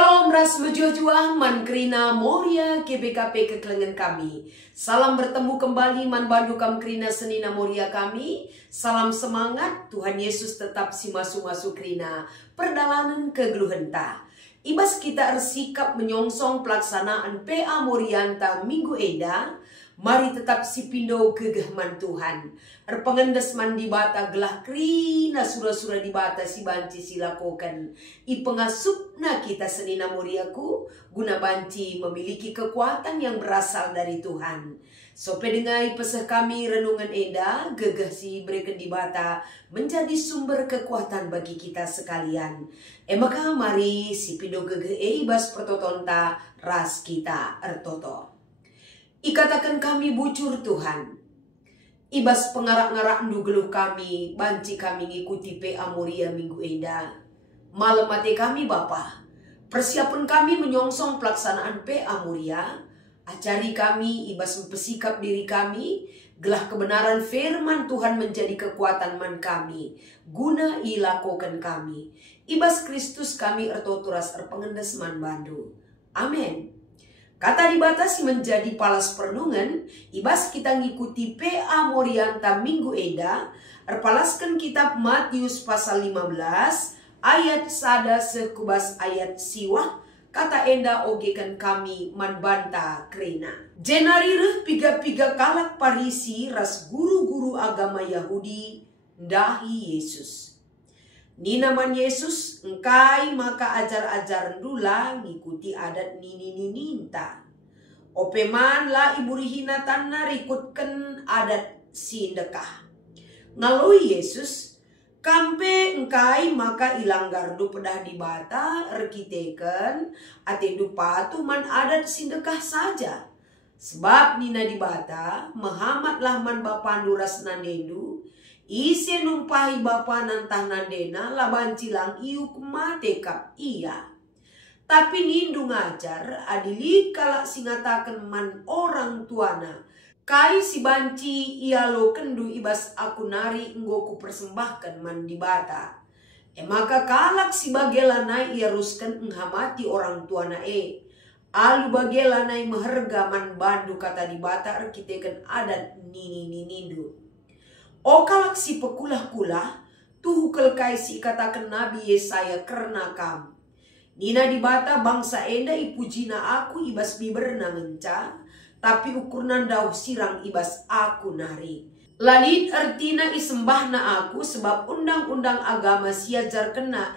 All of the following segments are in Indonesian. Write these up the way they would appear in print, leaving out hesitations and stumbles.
Shalom ras mejuah-juah man krina moria KBKP kekelengan kami. Salam bertemu kembali man bandu kam krina senina moria kami. Salam semangat, Tuhan Yesus tetap si masu-masu krina perdalanan kegeluhenta. Ibas kita ersikap menyongsong pelaksanaan PA Morianta Minggu Eda. Mari tetap si pindo kegehman Tuhan. Erpengendes man di bata gelah krina sura-sura di bata si banci silakokan. Ipengasupna kita senina moriaku guna banci memiliki kekuatan yang berasal dari Tuhan. Sope dengai pesah kami renungan Eda gegah si bereken di bata menjadi sumber kekuatan bagi kita sekalian. Maka mari si pindo gegah ibas pertotonta ras kita ertoto. Ikatakan kami bucur Tuhan. Ibas pengarak-ngarak ndu geluh kami, banci kami ngikuti PA Moria Minggu Eda. Malam mati kami Bapa. Persiapan kami menyongsong pelaksanaan PA Moria. Acari kami, ibas mempersikap diri kami, gelah kebenaran firman Tuhan menjadi kekuatan man kami. Guna ilakokan kami. Ibas Kristus kami ertoturas erpengendes man bandu. Amin. Kata dibatasi menjadi palas perenungan, ibas kita ngikuti PA Morianta Minggu Eda, erpalaskan kitab Matius pasal 15, ayat sada sekubas ayat siwah, kata enda ogekan kami manbanta krena. Jenarireh piga-piga kalak Parisi ras guru-guru agama Yahudi, dahi Yesus. Nina man Yesus, engkai maka ajar-ajar ndula ngikuti adat nini-nininta. Opeman la ibu rihina tanna rikutken adat sindekah. Ngalui Yesus, kampe engkai maka ilanggar du pedah di bata erkiteken ate du patu man adat sindekah saja. Sebab nina di bata Muhammad lah man bapandu ras nandendu. Ise numpahi bapa nantah nandena laban cilang iu kumatekap iya. Tapi nindu ngajar adili kalak singatakan man orang tuana. Kai si banci ia lo kendu ibas aku nari nggoku persembahkan man di bata. Maka kalak si bagelanai ia ruskan enghamati orang tuana Alu bagelanai meherga man bandu kata di bata arkiteken adat nindu. O kalak si pekulah-kulah, tuhu kelkai si katakan Nabi Yesaya kerna kam. Nina di bata bangsa enda ipujina aku ibas biberna ngenca, tapi ukurnan dauh sirang ibas aku nari. Lalit artina isembahna aku sebab undang-undang agama siajar kena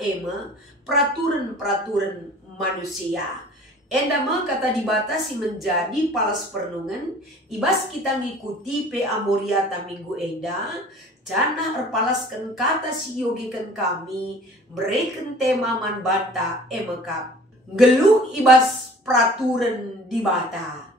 peraturan-peraturan manusia. Endama kata dibatasi menjadi palas perenungan, ibas kita ngikuti PA Morianta Minggu Eda, janah erpalaskan kata si yogikan kami, mereken tema man bata emekap. Geluh ibas peraturan di bata.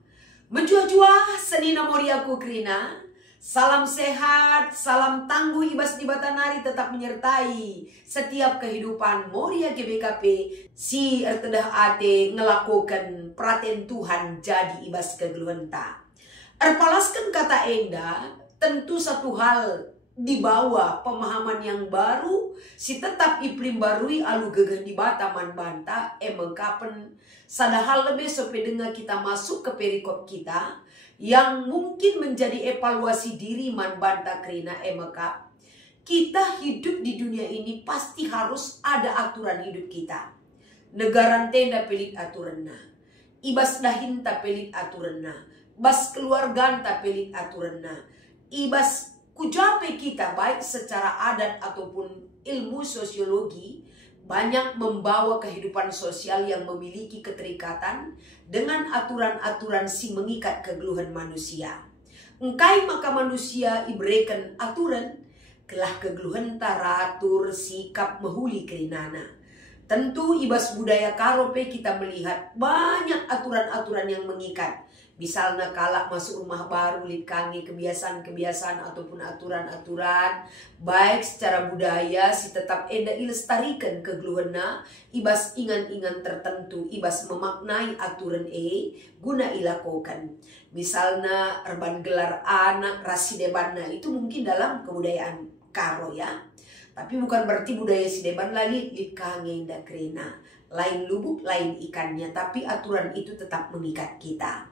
Menjua-jua senina moriaku krina. Salam sehat, salam tangguh ibas di Batanari tetap menyertai setiap kehidupan Moria GBKP si ertedah ate ngelakukan perhatian Tuhan jadi ibas kegeluhenta. Erpalaskan kata enda tentu satu hal di bawah pemahaman yang baru si tetap iplim barui alu gegah di bataman banta emengkapen sadahal lebih sampai dengan kita masuk ke perikop kita yang mungkin menjadi evaluasi diri man banta krina emekap. Kita hidup di dunia ini pasti harus ada aturan hidup kita. Negaran tenda pelit aturanna. Ibas dahinta pelit aturanna. Bas keluarganta pelit aturanna. Ibas kujape kita baik secara adat ataupun ilmu sosiologi banyak membawa kehidupan sosial yang memiliki keterikatan dengan aturan-aturan si mengikat kegeluhan manusia. Engkai maka manusia ibrekan aturan, kelah kegeluhan taratur sikap mehuli kerinana. Tentu ibas budaya karope kita melihat banyak aturan-aturan yang mengikat. Misalnya kalak masuk rumah baru likangi kebiasaan-kebiasaan ataupun aturan-aturan baik secara budaya si tetap enda ilestarikan kegeluhana ibas ingan-ingan tertentu ibas memaknai aturan guna ilakokan. Misalnya erban gelar anak rasidebanna itu mungkin dalam kebudayaan karo ya. Tapi bukan berarti budaya si deban lali likangi indah krena. lain lubuk, lain ikannya, tapi aturan itu tetap mengikat kita.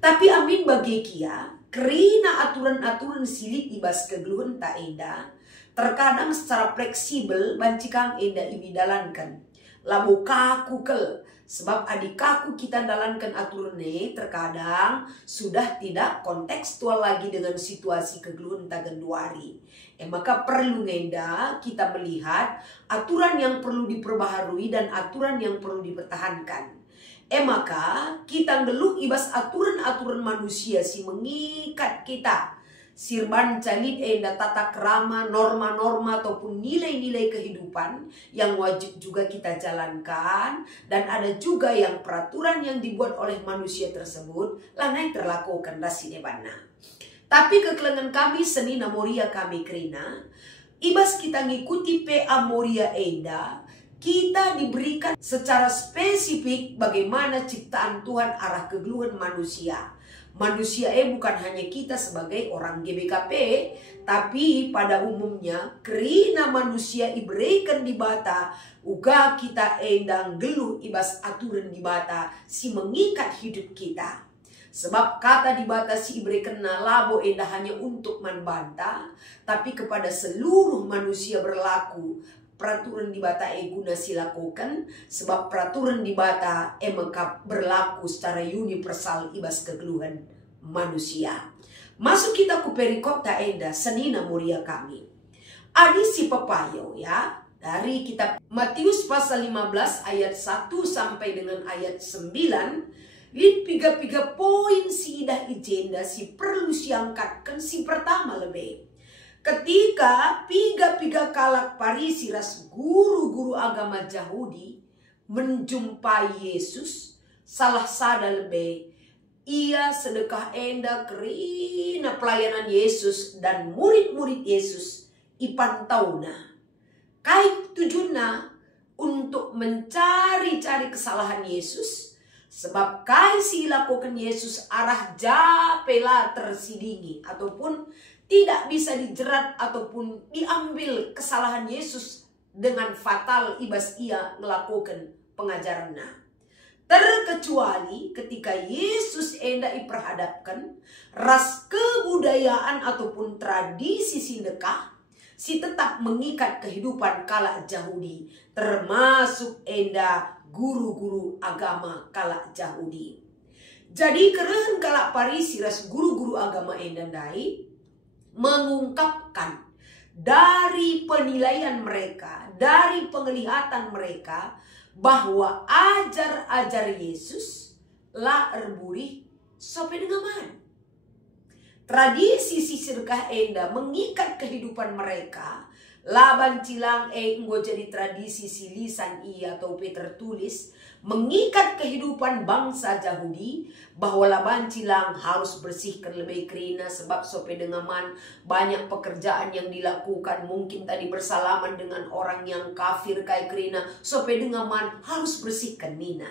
Tapi amin bagi kia, kerina aturan-aturan silit ibas kegeluhan tak enda, terkadang secara fleksibel bancikang enda ibidalankan. Labu kaku kel, sebab adik kaku kita dalankan aturan ini terkadang sudah tidak kontekstual lagi dengan situasi kegeluhan tagenduari. Maka perlu ngenda kita melihat aturan yang perlu diperbaharui dan aturan yang perlu dipertahankan. Maka kita ngeluh ibas aturan-aturan manusia si mengikat kita. Sirban calit enda tata kerama, norma-norma ataupun nilai-nilai kehidupan yang wajib juga kita jalankan. Dan ada juga yang peraturan yang dibuat oleh manusia tersebut lanai terlakukan rasi debana. Tapi kekelengan kami senina moria kami kerina, ibas kita ngikuti PA moria enda, kita diberikan secara spesifik bagaimana ciptaan Tuhan arah kegeluhan manusia. Manusia bukan hanya kita sebagai orang GBKP, tapi pada umumnya kerina manusia iberikan di bata, uga kita endang geluh ibas aturan di bata si mengikat hidup kita. Sebab kata di bata si iberikan labo enda hanya untuk membantah, tapi kepada seluruh manusia berlaku. Peraturan di bata guna silakukan, sebab peraturan di bata mengkap berlaku secara universal ibas kegeluhan manusia. Masuk kita ke perikop ta enda senina muria kami. Adi si pepayo ya, dari kitab Matius pasal 15 ayat 1 sampai dengan ayat 9. Lihat piga-piga poin si idah agenda si perlu siangkatkan si pertama lebih. Ketika piga-piga kalak Parisi ras guru-guru agama Yahudi menjumpai Yesus, salah sada lebih ia sedekah enda kerina pelayanan Yesus dan murid-murid Yesus ipantauna. Kai tujuannya untuk mencari-cari kesalahan Yesus, sebab kai si lakukan Yesus arah japela tersidingi ataupun tidak bisa dijerat ataupun diambil kesalahan Yesus dengan fatal ibas ia melakukan pengajarannya. Terkecuali ketika Yesus enda diperhadapkan ras kebudayaan ataupun tradisi sedekah, si tetap mengikat kehidupan kala Yahudi, termasuk enda guru-guru agama kala Yahudi. Jadi keren kala Parisi ras guru-guru agama enda dai mengungkapkan dari penilaian mereka, dari penglihatan mereka bahwa ajar-ajar Yesus la erburi sope dengaman. Tradisi sisirkah enda mengikat kehidupan mereka. Laban cilang enggo jadi tradisi si lisan ia atau tertulis mengikat kehidupan bangsa Yahudi bahwa laban cilang harus bersihkan lebih kerina sebab sope dengaman banyak pekerjaan yang dilakukan mungkin tadi bersalaman dengan orang yang kafir kai kerina sope dengaman harus bersihkan nina.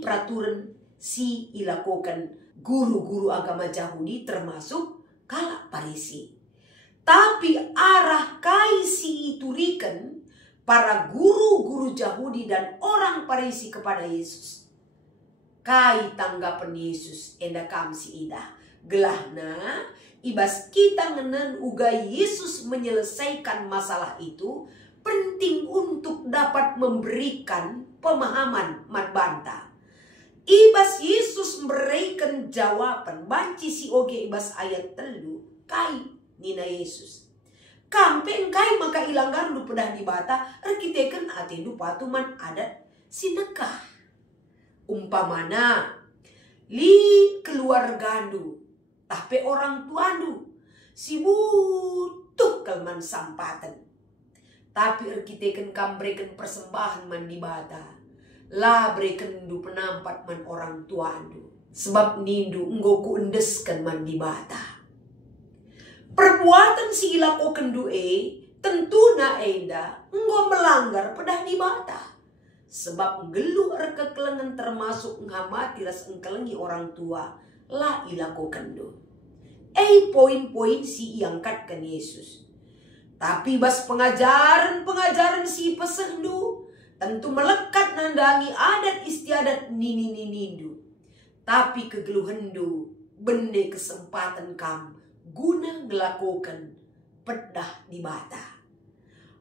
Peraturan si ilakukan guru-guru agama Yahudi termasuk kala Parisi. Tapi arah kaisi iturikan para guru-guru Yahudi dan orang Parisi kepada Yesus. Kai tanggapan Yesus enda kamsi ida. Gelahna ibas kita ngenen uga Yesus menyelesaikan masalah itu penting untuk dapat memberikan pemahaman matbanta. Ibas Yesus memberikan jawaban banci si oge ibas ayat telu kai nina Yesus. Kampen kai maka ilanggar lu pedah di bata arkiteken atendu patuman adat sinekah. Umpamana li keluargandu tapi orang tuandu si butuh kelman sampatan. Tapi arkiteken kambreken persembahan man di bata la breken du penampat man orang tuandu. Sebab nindu nggoku endeskan man di bata. Perbuatan si ilakukan due tentu na enda nggo melanggar pedah di bata. Sebab geluh kekelengan termasuk ngamati ras engkelengi orang tua la ilakukan du. Poin-poin si iangkatkan Yesus. Tapi bas pengajaran si pesendu tentu melekat nandangi adat istiadat nini ninindu. Tapi kegeluhendu bende kesempatan kam guna ngelakukan pedah di bata.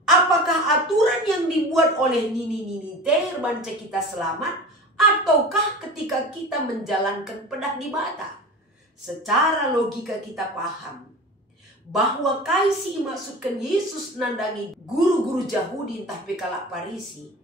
Apakah aturan yang dibuat oleh nini-nini ter banca kita selamat, ataukah ketika kita menjalankan pedah di bata? Secara logika kita paham bahwa kaisi maksudkan Yesus nandangi guru-guru Yahudi entah pekalak Parisi.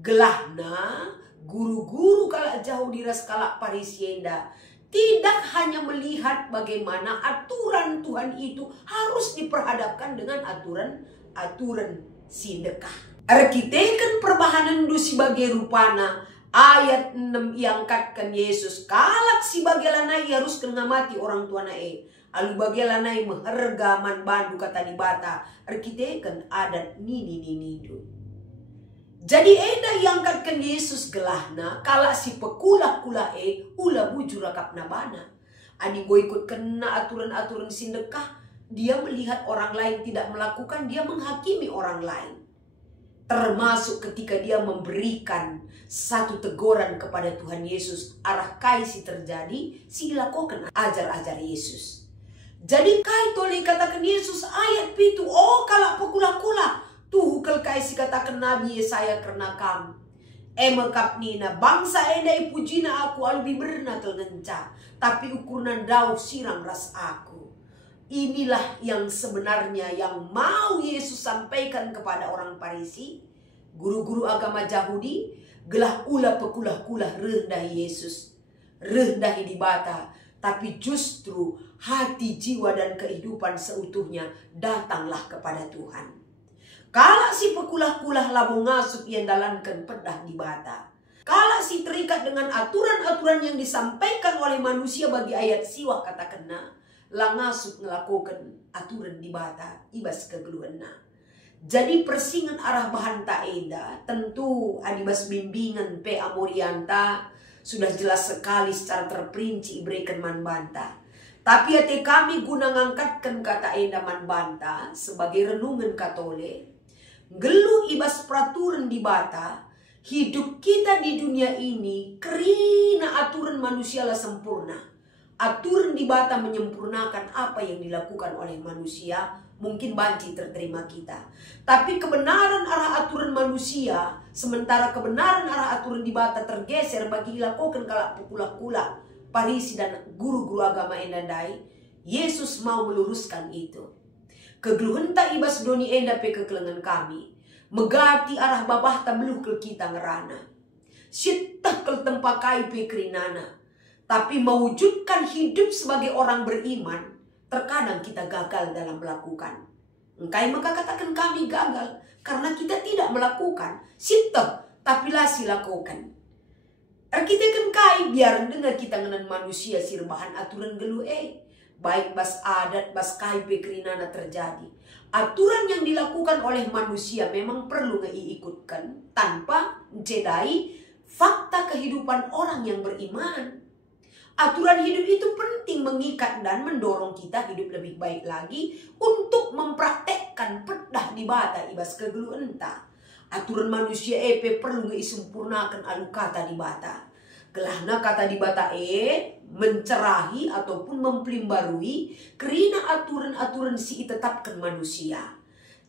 Gelahna guru-guru kalak Yahudi ras kalak Parisi enda tidak hanya melihat bagaimana aturan Tuhan itu harus diperhadapkan dengan aturan sedekah. Arkiteken perbahanan du sebagai rupana ayat 6 iangkatkan Yesus kalak si bagelanai harus ngamati orang tua nae. Alu bagelanai mengharga man bandu kata di bata. Arkiteken adat nini du. Jadi eda iangkatkan Yesus gelahna kalak si pekulah-kulah ula bujur rakap nabana. Adi go ikut kena aturan-aturan sedekah. Dia melihat orang lain tidak melakukan, dia menghakimi orang lain. Termasuk ketika dia memberikan satu teguran kepada Tuhan Yesus. Arah kaisi terjadi, si lakukan ajar-ajar Yesus. Jadi kai tole katakan Yesus ayat pitu, oh kalak pekula-kula. Tuh kel kaisi katakan Nabi Yesaya karena kam. Emekap nina bangsa enda ipujina aku albi berna kel ngenca. Tapi ukuran daun sirang ras aku. Inilah yang sebenarnya yang mau Yesus sampaikan kepada orang Parisi, guru-guru agama Yahudi, gelah ulah pekulah-kulah rendah Yesus, rendah di bata, tapi justru hati, jiwa dan kehidupan seutuhnya datanglah kepada Tuhan. Kala si pekulah-kulah labu ngasup yang dalankan pedah di bata. Kala si terikat dengan aturan-aturan yang disampaikan oleh manusia bagi ayat siwa kata kena. Langasuk ngelakukan aturan di bata ibas kegeluhana. Jadi persingan arah bahan taeda tentu adibas bimbingan pe amorianta sudah jelas sekali secara terperinci ibrekan man banta. Tapi hati kami guna ngangkatkan kata eda man banta sebagai renungan katole. Gelu ibas peraturan di bata, hidup kita di dunia ini kerina aturan manusia lah sempurna. Aturan di bata menyempurnakan apa yang dilakukan oleh manusia, mungkin banci terterima kita. Tapi kebenaran arah aturan manusia, sementara kebenaran arah aturan di bata tergeser bagi dilakukan kalak pukula-kula, Parisi dan guru-guru agama endandai, Yesus mau meluruskan itu. Kegeluhenta ibas doni enda pe kekelengan kami, megati arah babah tabluh ke kita ngerana. Sitah kel tempakai pe kerinana. Tapi mewujudkan hidup sebagai orang beriman, terkadang kita gagal dalam melakukan. Engkai maka katakan kami gagal, karena kita tidak melakukan. Sitah, tapi lasi lakukan. Arkiteken kai biar dengar kita ngenan manusia sirbahan aturan gelu baik bas adat, bas kai pekrinana terjadi. Aturan yang dilakukan oleh manusia memang perlu ngeiikutkan tanpa mencedai fakta kehidupan orang yang beriman. Aturan hidup itu penting mengikat dan mendorong kita hidup lebih baik lagi untuk mempraktekkan pedah di bata ibas kegelu enta. Aturan manusia perlu disempurnakan alu kata di bata. Gelahna kata di bata mencerahi ataupun mempelimbarui kerina aturan-aturan si tetapkan manusia.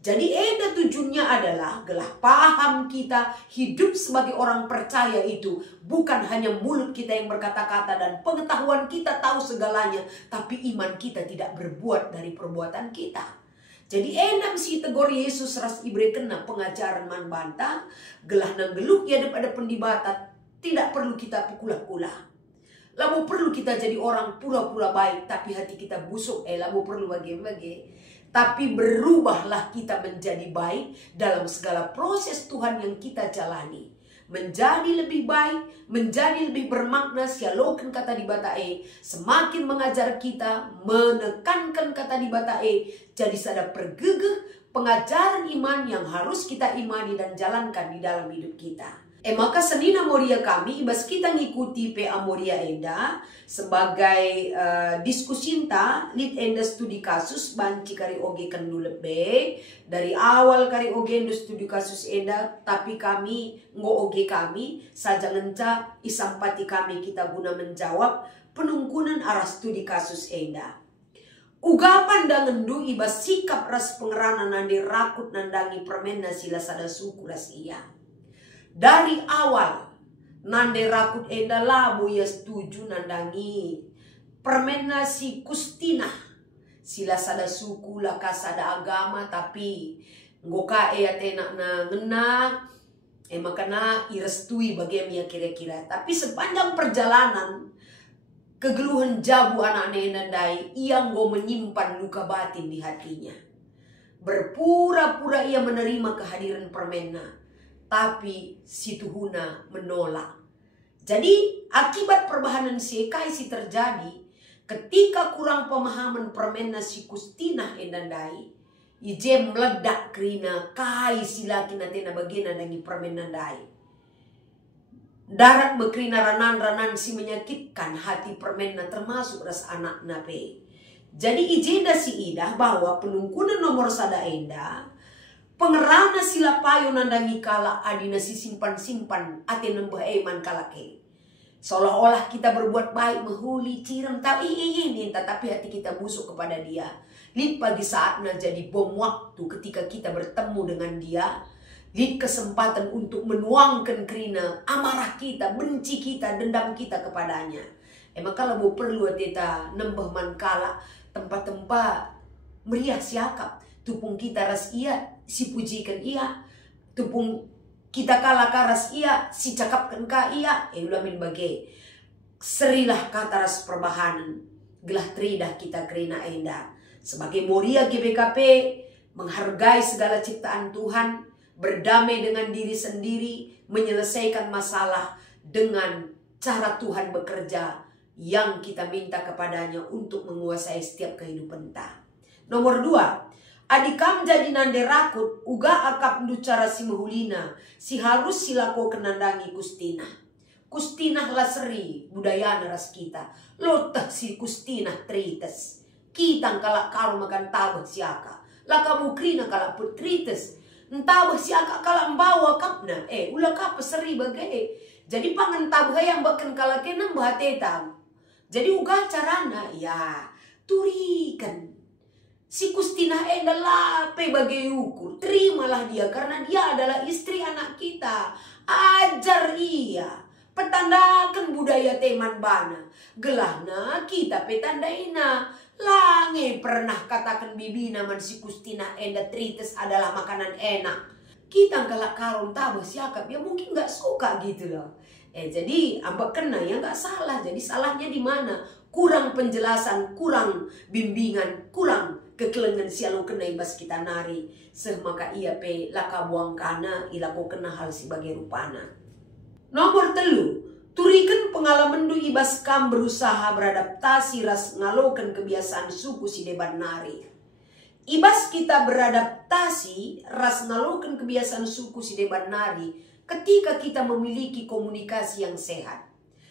Jadi tujuannya adalah gelah paham kita hidup sebagai orang percaya itu bukan hanya mulut kita yang berkata-kata dan pengetahuan kita tahu segalanya, tapi iman kita tidak berbuat dari perbuatan kita. Jadi si tegur Yesus ras ibre kena pengajaran man banta, gelah nang geluk ya daripada pendibata tidak perlu kita pukulah-kulah. Lalu perlu kita jadi orang pura-pura baik tapi hati kita busuk. Lalu perlu bagi-bagi. Tapi berubahlah kita menjadi baik dalam segala proses Tuhan yang kita jalani. Menjadi lebih baik, menjadi lebih bermakna, sialokan kata di bata semakin mengajar kita, menekankan kata di bata jadi sadar pergegeh pengajaran iman yang harus kita imani dan jalankan di dalam hidup kita. Maka senina moria kami ibas kita ngikuti PA Moria Enda sebagai diskusinta lead enda studi kasus banci kari oge kan lebih dari awal kari oge enda studi kasus enda, tapi kami ngo oge kami saja ngenca isampati kami kita guna menjawab penungkunan arah studi kasus enda. Ugapan dangendu ibas sikap ras pengeranan nandi rakut nandangi permena sila sada suku ras iya. Dari awal nande rakut enda labu ya setuju nandangi permena si kustina sila sada suku laka sada agama, tapi ngoka tenak na ngena makana irestui bagaimana kira-kira. Tapi sepanjang perjalanan kegeluhan jabu anak nendai ia ngo menyimpan luka batin di hatinya. Berpura-pura ia menerima kehadiran permena, tapi si Tuhuna menolak. Jadi akibat perbahanan si kaisi terjadi ketika kurang pemahaman permena si kustina endandai, ije meledak kerina kaisi laki natena bagina dangi permena dai. Darat bekrina ranan-ranan si menyakitkan hati permena termasuk ras anak nape. Jadi ijeda si idah bahwa penungkunan nomor sada enda pengerana sila payo nandangi kala adina si simpan-simpan ate nembah eman kalake. Seolah-olah kita berbuat baik menghuli cirem tahu ini tetapi hati kita busuk kepada dia. Lid pagi saatnya jadi bom waktu ketika kita bertemu dengan dia. Lid kesempatan untuk menuangkan kerina amarah kita, benci kita, dendam kita kepadanya. Maka kalau perlu kita nembah mankala tempat-tempat meriah siakap. Tupung kita ras iya, si pujikan iya. Tupung kita kalah karas iya, si cakapkan ka iya. Ulamin bagai serilah kata ras perbahanan. Gelah tridah kita kerina enda. Sebagai Moria GBKP, menghargai segala ciptaan Tuhan, berdamai dengan diri sendiri, menyelesaikan masalah dengan cara Tuhan bekerja yang kita minta kepadanya untuk menguasai setiap kehidupan kita. Nomor 2, adikam jadi nande rakut, uga akap nducara si mehulina, si harus silako kenandangi kustina. Kustina laseri budaya ras kita, lotah si kustina trites. Kita kalak karo makan tabah siaka, laka mukrina kalak putrites. Entabah siaka kalak mbawa kapna, ulah kapa seri bagai. Jadi pangan tabah yang bakan kalak kenang bahatetam. Jadi uga carana, ya turikan. Si kustina enda lape bagai ukur, terimalah dia karena dia adalah istri anak kita. Ajar ia, petandakan budaya teman bana. Gelahna kita petandaina. Lange pernah katakan bibi naman si kustina enda trites adalah makanan enak. Kita kalak karun tabah siakap, ya mungkin gak suka gitu loh. Jadi ambak kena ya gak salah. Jadi salahnya di mana? Kurang penjelasan, kurang bimbingan, kurang kekelengan sialu kena ibas kita nari. Semaka ia pe laka buang kana ilako kena hal sebagai rupana. Nomor 3, turikan pengalaman du ibas kam berusaha beradaptasi ras ngalokan kebiasaan suku si deban nari. Ibas kita beradaptasi ras ngalokan kebiasaan suku si deban nari ketika kita memiliki komunikasi yang sehat.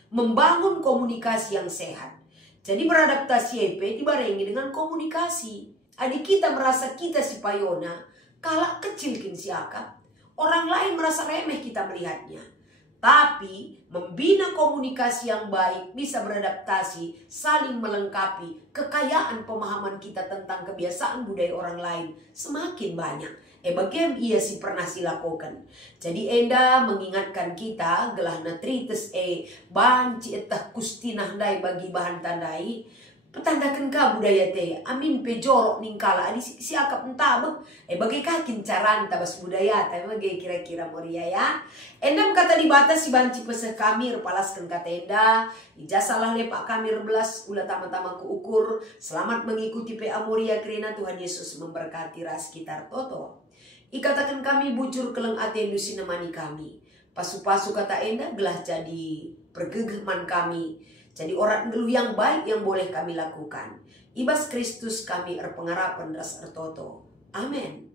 Membangun komunikasi yang sehat. Jadi beradaptasi EP dibarengi dengan komunikasi. Adik kita merasa kita si payona, kalak kecilkin siakap. Orang lain merasa remeh kita melihatnya. Tapi membina komunikasi yang baik, bisa beradaptasi, saling melengkapi, kekayaan pemahaman kita tentang kebiasaan budaya orang lain semakin banyak. Bagaimana ia si pernah silakukan. Jadi enda mengingatkan kita gelahna trites banci etah kustinah dai bagi bahan tandai. Petandakan ka budaya te, amin pejorok ningkala adi si akap entabah. Bagai kakin caran tabas budaya, tapi bagai kira-kira Moria ya. Endam kata dibatas si banci peseh kamir, palaskan kata enda. Ijasalah lepak kamir belas, ulah tama-tama kuukur. Selamat mengikuti PA Moria kerina Tuhan Yesus memberkati ras sekitar toto. Ikatakan kami bujur keleng ate endu sinemani kami. Pasu-pasu kata enda gelah jadi pergegeman kami. Jadi orang dulu yang baik yang boleh kami lakukan. Ibas Kristus kami erpengarapan ras ertoto. Amin.